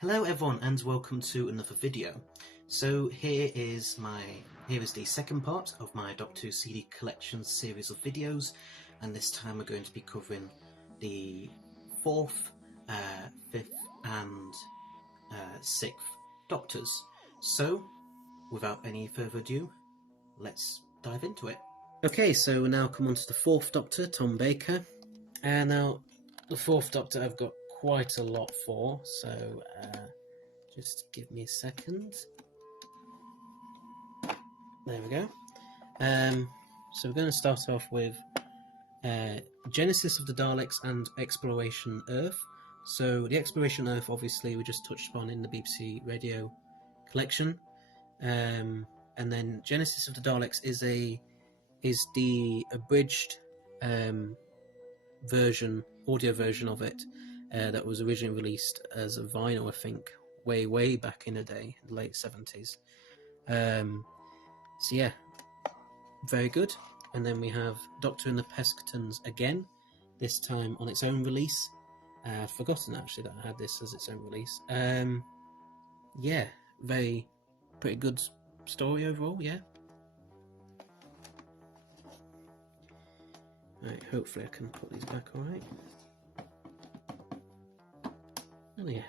Hello everyone and welcome to another video. So here is the second part of my Doctor Who CD collection series of videos, and this time we're going to be covering the 4th, 5th and 6th Doctors. So without any further ado, let's dive into it. Okay, so we now come on to the 4th Doctor, Tom Baker. And now the 4th Doctor I've got quite a lot for, so just give me a second. There we go. So we're going to start off with Genesis of the Daleks and Exploration Earth. So the Exploration Earth, obviously, we just touched upon in the BBC Radio collection, and then Genesis of the Daleks is the abridged audio version of it that was originally released as a vinyl, I think, way back in the day, in the late 70s. So yeah, very good. And then we have Doctor and the Pescatons again, this time on its own release. I've forgotten actually that I had this as its own release. Yeah, pretty good story overall, yeah. Right, hopefully I can put these back alright. Oh yeah.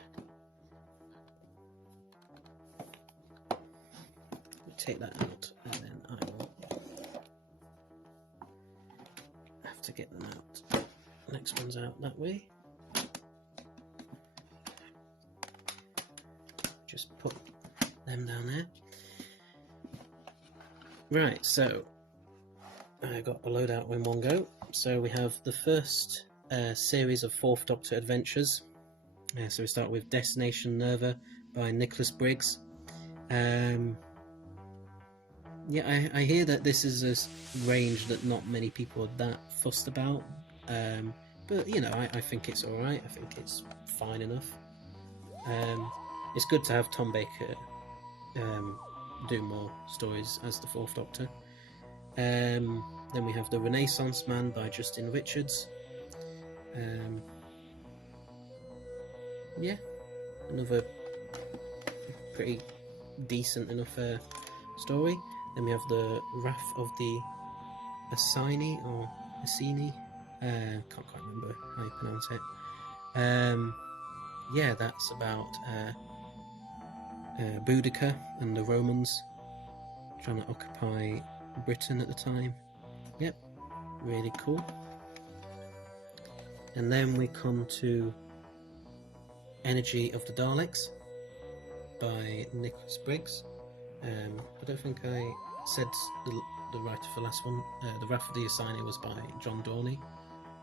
Take that out, and then I will have to get them out. Next one's out that way. Just put them down there. Right, so I got a load out in one go. So we have the first series of 4th Doctor adventures. So we start with Destination Nerva by Nicholas Briggs. Yeah, I hear that this is a range that not many people are that fussed about, but you know, I think it's alright. I think it's fine enough. It's good to have Tom Baker do more stories as the 4th Doctor. Then we have The Renaissance Man by Justin Richards. Yeah, another pretty decent enough story. Then we have The Wrath of the Asini, or Asini, can't quite remember how you pronounce it. Yeah, that's about Boudica and the Romans trying to occupy Britain at the time. Yep, really cool. And then we come to Energy of the Daleks by Nicholas Briggs. I don't think I said the writer for the last one. The Wrath of the Asini was by John Dorney,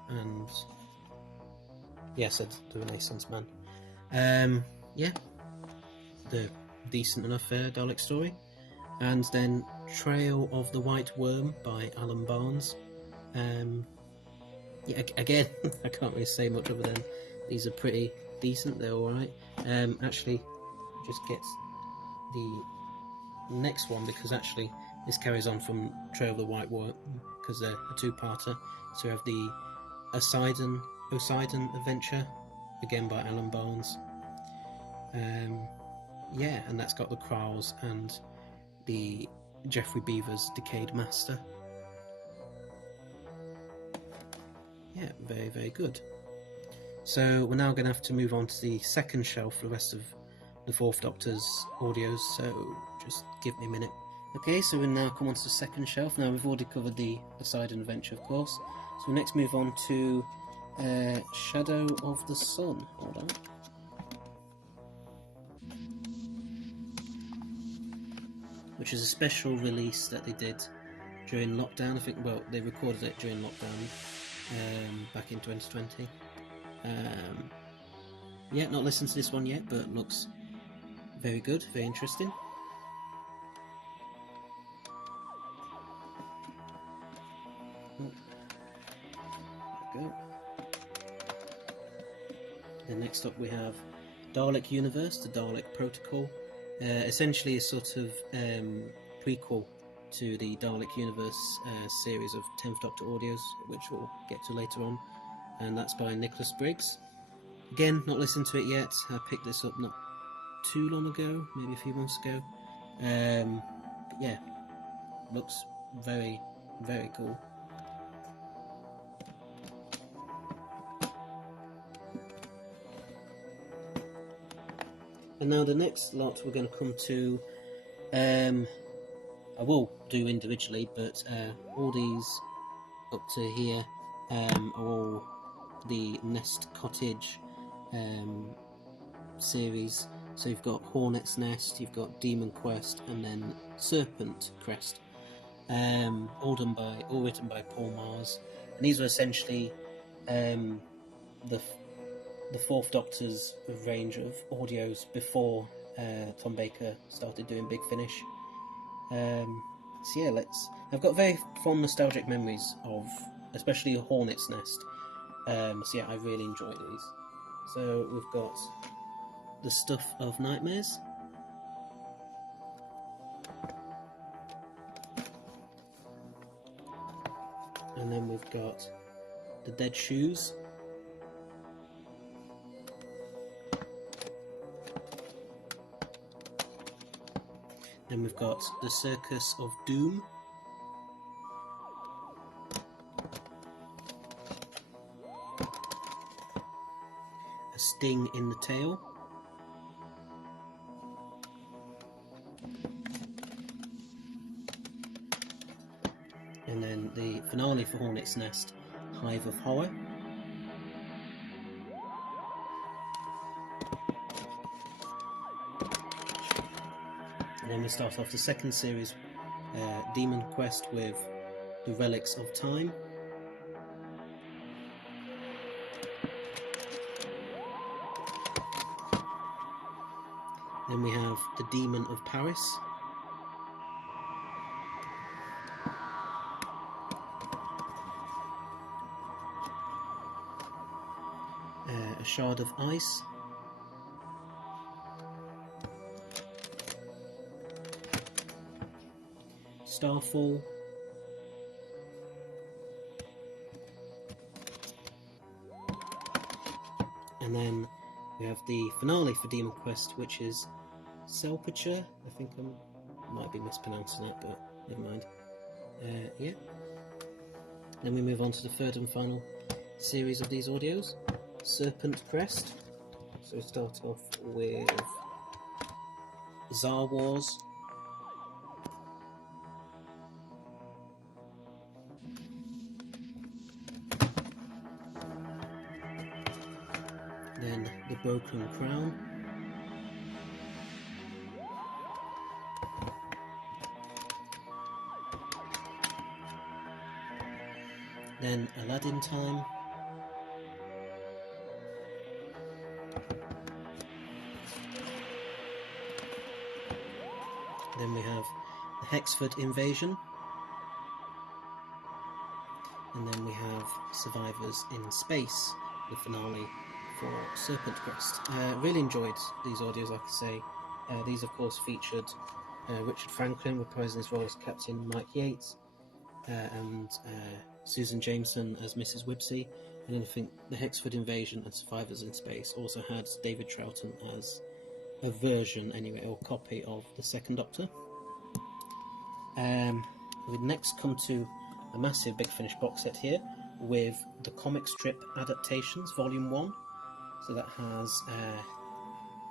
and yeah, I said The Renaissance Man. Yeah, the decent enough Dalek story. And then Trail of the White Worm by Alan Barnes. Yeah, again, I can't really say much other than these are pretty decent. They're alright. Actually, just get the next one, because actually this carries on from Trail of the White Worm, because they're a two-parter. So we have the Poseidon Adventure, again by Alan Barnes. Yeah, and that's got the Krauls and the Geoffrey Beevers Decayed Master. Yeah, very good. So we're now going to have to move on to the second shelf for the rest of the 4th Doctor's audios, so just give me a minute. Okay, so we now come on to the second shelf. Now we've already covered the Poseidon Adventure, of course. So we next move on to Shadow of the Sun. Hold on. Which is a special release that they did during lockdown. I think, well, they recorded it during lockdown back in 2020. Yeah, not listened to this one yet, but looks very good, very interesting. Oh, there we go. Then next up we have Dalek Universe, the Dalek Protocol. Essentially a sort of prequel to the Dalek Universe series of 10th Doctor audios, which we'll get to later on, and that's by Nicholas Briggs. Again, not listened to it yet. I picked this up not too long ago, maybe a few months ago. But yeah, looks very, very cool. And now the next lot we're going to come to, I will do individually, but all these up to here are all the Nest Cottage series. So you've got Hornet's Nest, you've got Demon Quest, and then Serpent Crest. All written by Paul Mars, and these were essentially the Fourth Doctor's range of audios before Tom Baker started doing Big Finish. So yeah, I've got very fond nostalgic memories of, especially Hornet's Nest. So yeah, I really enjoy these. So we've got the Stuff of Nightmares. And then we've got the Dead Shoes. Then we've got the Circus of Doom. A Sting in the Tail. And then the finale for Hornet's Nest, Hive of Horror. And then we start off the second series, Demon Quest, with the Relics of Time. Then we have the Demon of Paris. A Shard of Ice. Starfall. And then we have the finale for Demon Quest, which is Selpicher. I think I might be mispronouncing it, but never mind. Yeah. Then we move on to the third and final series of these audios, Serpent Crest. So we start off with Tsar Wars. Then the Broken Crown. Then Aladdin Time. Then we have the Hexford Invasion. And then we have Survivors in Space, the finale for Serpent Crest. Really enjoyed these audios, like I say. These of course featured Richard Franklin reprising his role as Captain Mike Yates, and Susan Jameson as Mrs. Wibsey, and then I think the Hexford Invasion and Survivors in Space also had David Troughton as a version, anyway, or copy of the Second Doctor. We next come to a massive Big Finish box set here with the comic strip adaptations, Volume 1. So that has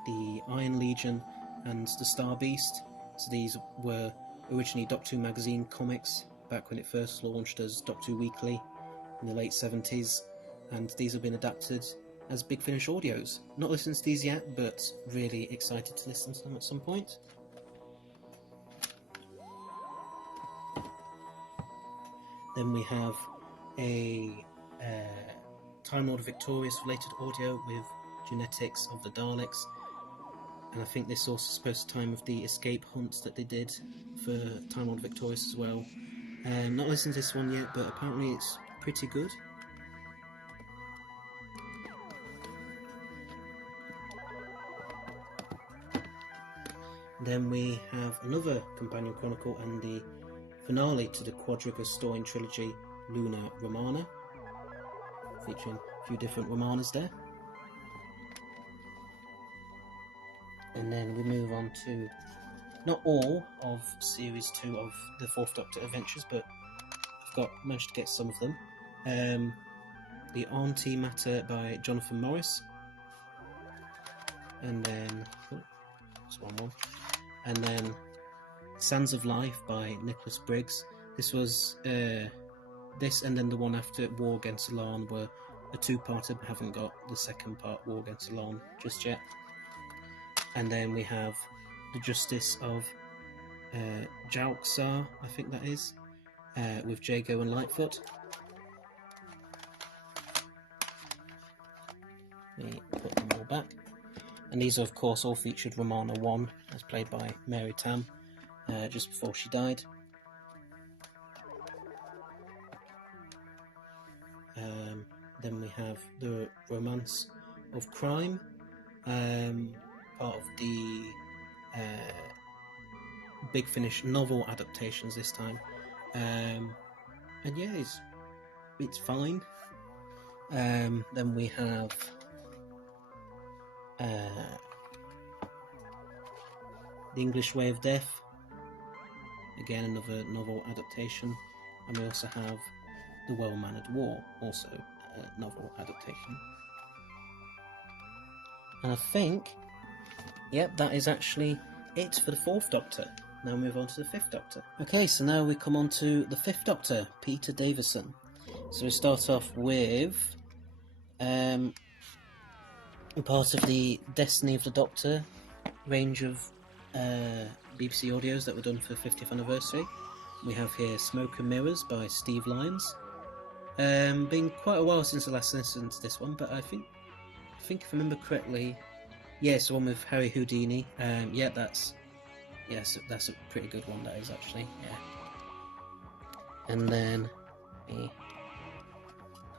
the Iron Legion and the Star Beast. So these were originally Doctor Who magazine comics back when it first launched as Doctor Who Weekly in the late 70s, and these have been adapted as Big Finish audios. Not listened to these yet, but really excited to listen to them at some point. Then we have a Time Lord Victorious related audio with Genetics of the Daleks, and I think this also supposed to time with the escape hunts that they did for Time Lord Victorious as well. Not listened to this one yet, but apparently it's pretty good. Then we have another companion chronicle and the finale to the Quadriga Story trilogy, Luna Romana, featuring a few different Romanas there. And then we move on to not all of Series 2 of the Fourth Doctor Adventures, but I've managed to get some of them. The Antimatter by Jonathan Morris, and then that's one more, and then Sands of Life by Nicholas Briggs. This was this, and then the one after War Against Elan were a two-parter. Haven't got the second part, War Against Elan, just yet. And then we have The Justice of Jalxar, I think that is, with Jago and Lightfoot. We put them all back. And these, of course, all featured Romana 1, as played by Mary Tam, just before she died. Then we have The Romance of Crime, part of the Big Finish novel adaptations this time. And yeah, it's fine. Then we have The English Way of Death, again another novel adaptation, and we also have The Well-Mannered War, also a novel adaptation. And I think, yep, that is actually it for the Fourth Doctor. Now we move on to the Fifth Doctor. Okay, so now we come on to the Fifth Doctor, Peter Davison. So we start off with part of the Destiny of the Doctor range of BBC audios that were done for the 50th anniversary. We have here Smoke and Mirrors by Steve Lyons. Been quite a while since I last listened to this one, but I think if I remember correctly, yeah, it's the one with Harry Houdini. Yeah, that's a pretty good one, that is, actually, yeah. And then we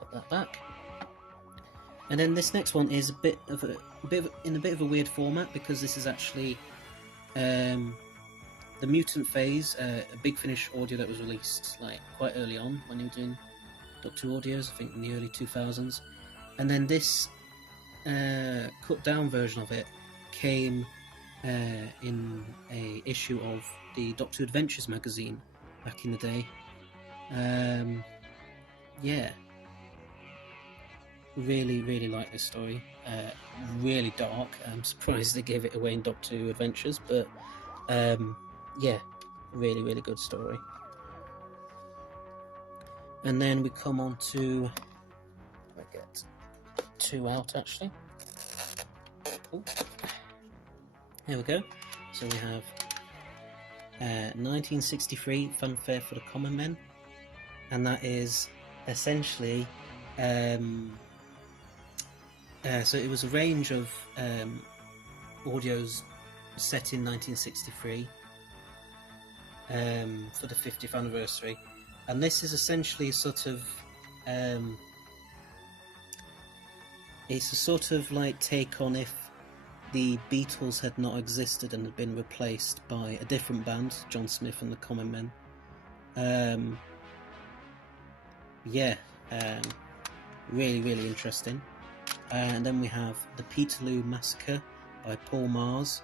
put that back. And then this next one is a bit of a weird format, because this is actually the Mutant Phase, a Big Finish audio that was released like quite early on when you were doing Doctor audios, I think in the early 2000s. And then this cut down version of it came in a issue of the Doctor Adventures magazine back in the day. Yeah, really like this story. Really dark. I'm surprised they gave it away in Doctor Who Adventures, but yeah, really good story. And then we come on to, I get two out actually. Ooh. Here we go. So we have 1963 Funfair for the Common Men, and that is essentially so it was a range of audios set in 1963 for the 50th anniversary, and this is essentially sort of it's a sort of like take on if the Beatles had not existed and had been replaced by a different band, John Smith and the Common Men. Yeah, really interesting. And then we have The Peterloo Massacre by Paul Mars.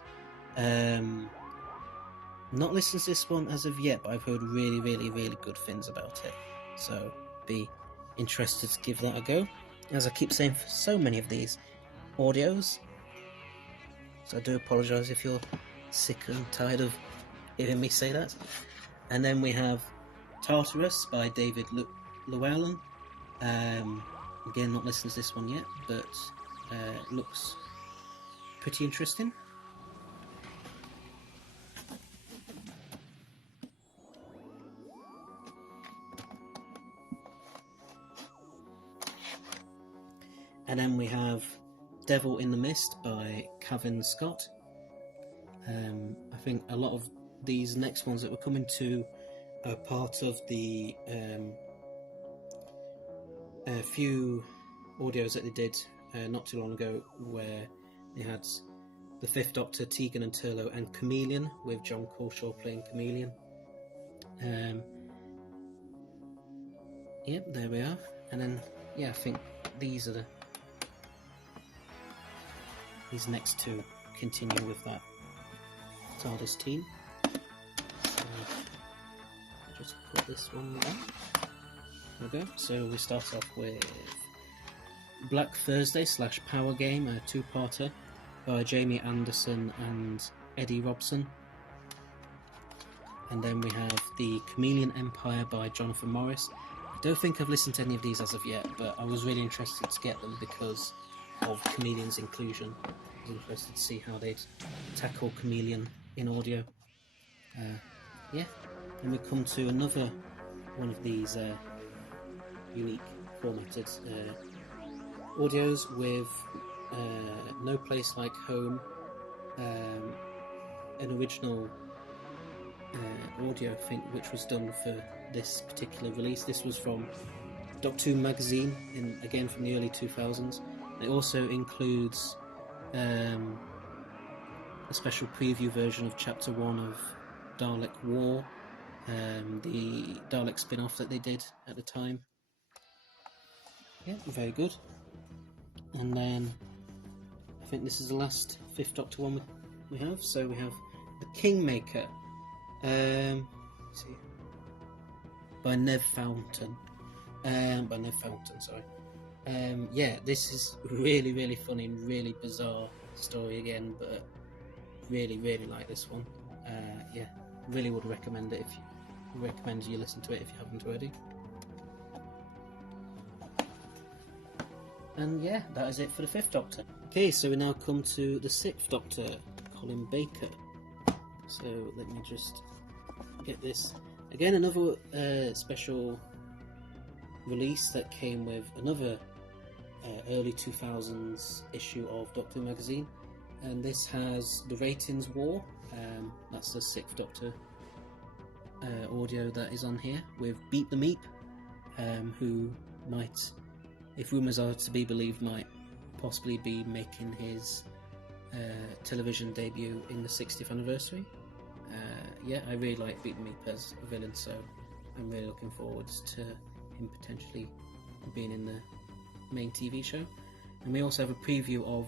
Not listened to this one as of yet, but I've heard really good things about it, so be interested to give that a go. As I keep saying for so many of these audios, so I do apologise if you're sick and tired of hearing me say that. And then we have Tartarus by David Llewellyn. Again, not listened to this one yet, but looks pretty interesting. And then we have Devil in the Mist by Cavan Scott. I think a lot of these next ones that we're coming to are part of the a few audios that they did not too long ago, where they had the Fifth Doctor, Tegan and Turlough, and Chameleon, with John Culshaw playing Chameleon. Yep, there we are. And then, yeah, I think these are these next two continue with that TARDIS team. So just put this one there. There we go. So we start off with Black Thursday / Power Game, a two-parter by Jamie Anderson and Eddie Robson. And then we have The Chameleon Empire by Jonathan Morris. I don't think I've listened to any of these as of yet, but I was really interested to get them because of Chameleon's inclusion. I was interested to see how they'd tackle Chameleon in audio. Yeah, then we come to another one of these unique formatted audios with No Place Like Home, an original audio, I think, which was done for this particular release. This was from Doctor Who magazine, again from the early 2000s. It also includes a special preview version of Chapter 1 of Dalek War, the Dalek spin-off that they did at the time. Yeah, very good. And then I think this is the last Fifth Doctor one we have. So we have The Kingmaker, by Nev Fountain. Yeah, this is really, really funny and really bizarre story again, but really, really like this one. Yeah, really would recommend it recommend you listen to it if you haven't already. And yeah, that is it for the Fifth Doctor. Okay, so we now come to the Sixth Doctor, Colin Baker. So let me just get this. Again, another special release that came with another early 2000s issue of Doctor Who magazine. And this has the Ratings War. That's the Sixth Doctor audio that is on here with Beep the Meep, who might, if rumours are to be believed, might possibly be making his television debut in the 60th anniversary. Yeah, I really like Beep the Meep as a villain, so I'm really looking forward to him potentially being in the main TV show. And we also have a preview of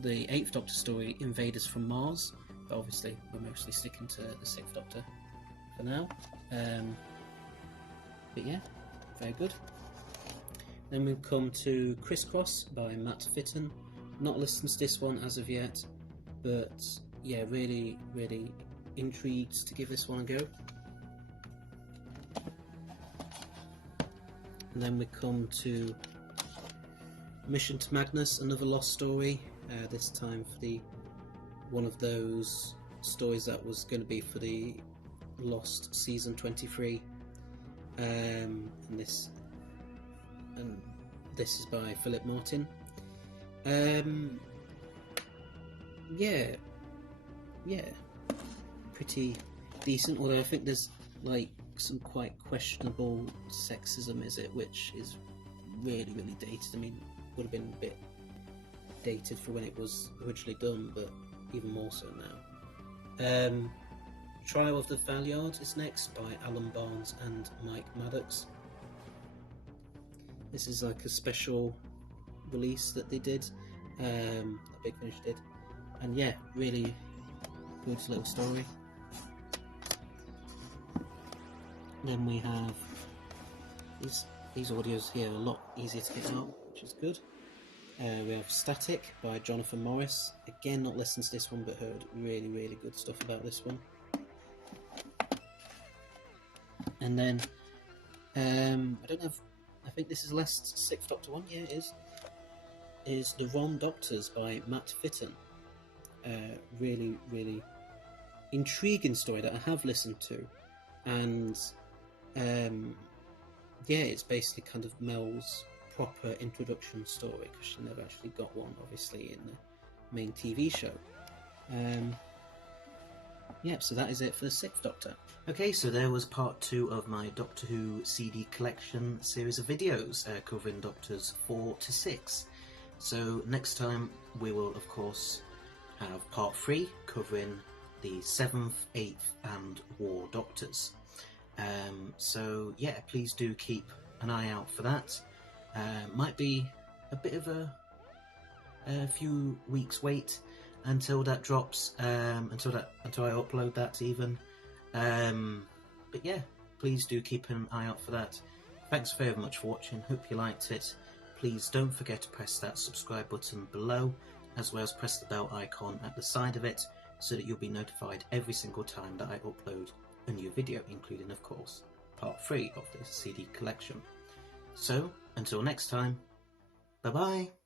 the 8th Doctor story, Invaders from Mars, but obviously we're mostly sticking to the 6th Doctor for now. But yeah, very good. Then we come to Crisscross by Matt Fitton. Not listened to this one as of yet, but yeah, really, really intrigued to give this one a go. And then we come to Mission to Magnus, another lost story, this time for one of those stories that was going to be for the Lost season 23, and this is by Philip Martin. Yeah, pretty decent, although I think there's like some quite questionable sexism, which is really, really dated. I mean, would have been a bit dated for when it was originally done, but even more so now. Trial of the Valeyard is next by Alan Barnes and Mike Maddox. This is like a special release that they did, that Big Finish did, and yeah, really good little story. Then we have these audios here are a lot easier to get out, which is good. We have Static by Jonathan Morris. Again, not listened to this one, but heard really, really good stuff about this one. And then, I don't know if, I think this is the last Sixth Doctor one, yeah it is The Wrong Doctors by Matt Fitton. Really, really intriguing story that I have listened to, and yeah, it's basically kind of Mel's proper introduction story, because she never actually got one, obviously, in the main TV show. Yeah, so that is it for the Sixth Doctor. Okay, so there was part 2 of my Doctor Who CD collection series of videos covering Doctors 4 to 6. So next time we will, of course, have part 3 covering the 7th, 8th and War Doctors. So yeah, please do keep an eye out for that. Might be a bit of a few weeks wait, until that drops, until I upload that even. But yeah, please do keep an eye out for that. Thanks very much for watching, hope you liked it. Please don't forget to press that subscribe button below, as well as press the bell icon at the side of it, so that you'll be notified every single time that I upload a new video, including of course part 3 of this CD collection. So until next time, bye bye.